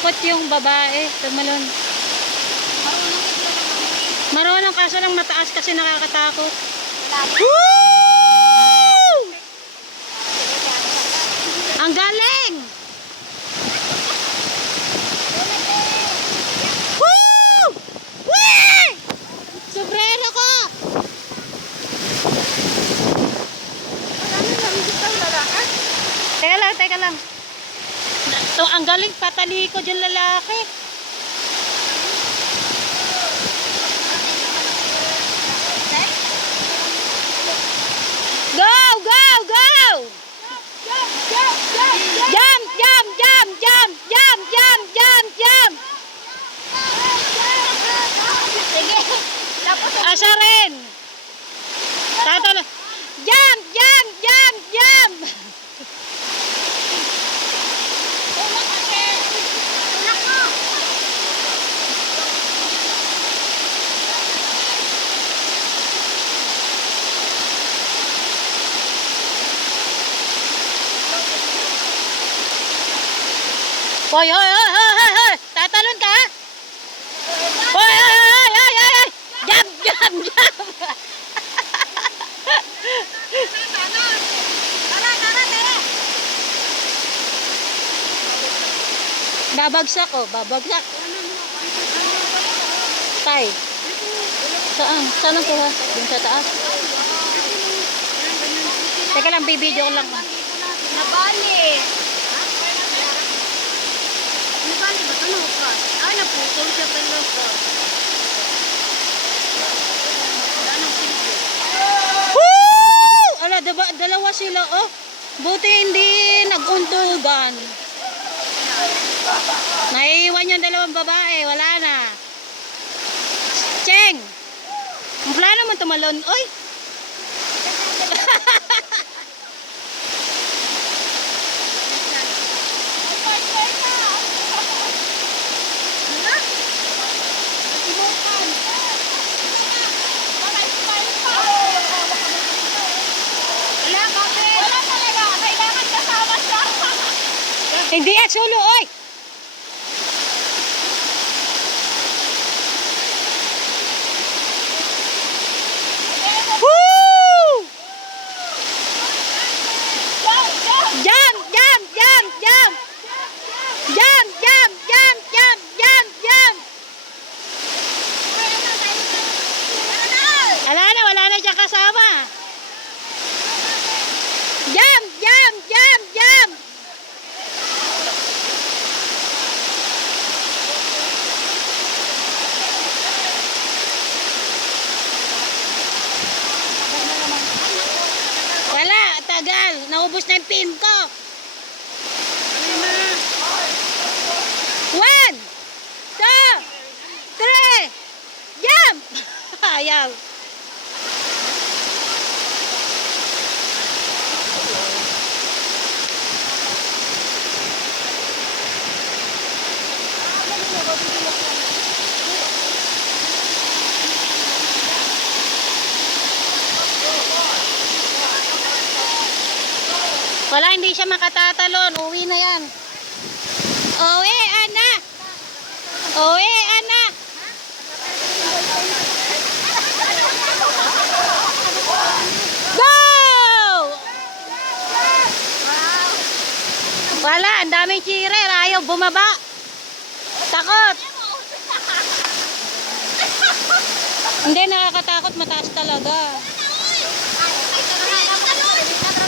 Takot yung babae. Tumalon. Marunong kaso lang mataas kasi nakakatakot. Woo! Ang galing! Woo! Wee! Sobrero ko! Teka lang, teka lang. So, ang galing patalikod yung lalaki. Go! Go! Go! Jump! Jump! Jump! Jump! Jump! Jump! Jump! Jump! Asa rin! Tatalo! Jump! Jump! Jump! Jump! Hoy, hoy, hoy, hoy, hoy, hoy! Tatalon ka? Hoy, hoy, hoy, hoy, hoy, hoy! Jump, jump, jump! Babagsak oh, babagsak. Tay. Saan? Saan ang kuha? Yung sa taas. Teka lang, bibidyo ko lang. Nabali. Nabali ba ito? Ay, naputol siya talaga. Wala nang silbi. Woo! Ala, dalawa sila oh. Buti hindi naguntugan. Naiiwan yung dalawang babae. Wala na. Cheng! Ang plano mo tumalon. Oy! Hindi at sulo, oy! Woo! Jump, jump, jump, jump! Jump, jump, jump, jump, jump, jump! Wala na siya kasama. Jump, jump, jump, jump! Wala, tagal. Naubos na yung pin ko. 1, 2, 3, jump! Ayaw. Wala, hindi siya makatatalon. Uwi na yan. Uwi, Ana. Uwi, Ana. Go! Wala, ang daming cheerer. Ayaw bumaba. Takot. Hindi, nakakatakot. Mataas talaga.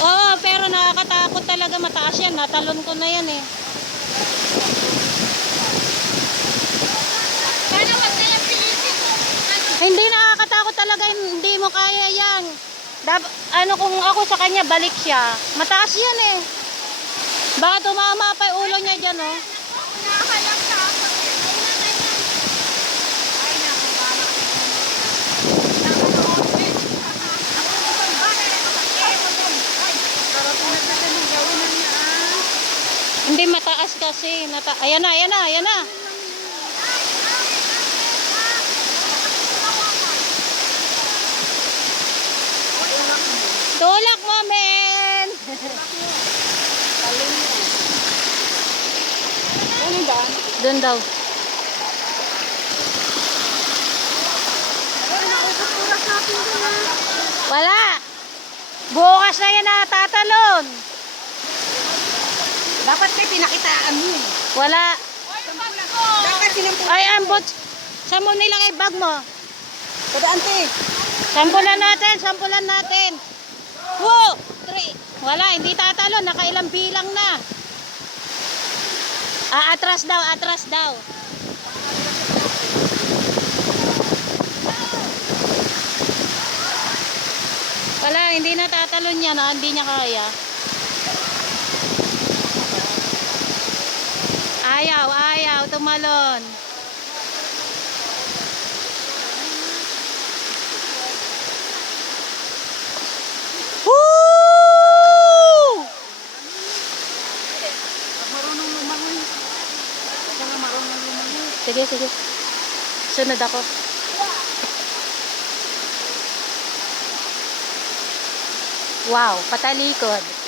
Oo, pero nakakatakot talaga, mataas yan. Natalon ko na yan eh. Hindi nakakatakot talaga, hindi mo kaya yan. Ano kung ako sa kanya, balik siya. Mataas yan eh. Baka tumama pa yung ulo niya dyan oh. Hindi mataas kasi. Ayan na, ayan na, ayan na. Tulak mo, men. Ano ba? Doon daw. Ay, naubos oras natin doon. Wala. Bukas na yan tatalon. Dapat may pinakitaan mo eh. Wala. Dapat sinampun. Ay, ambot. Saan mo nilagay bag mo? Kada ante. Sampulan natin, sampulan natin. 2, 3. Wala, hindi tatalon. Nakailang bilang na. Atras daw, atras daw. Wala, hindi na tatalon yan. Hindi niya kaya. Ayaw, ayaw, tumalon. Woo! Marunong lumangoy. Baka nga marunong lumangoy. Sige, sige. Sunod ako. Wow, patalikod.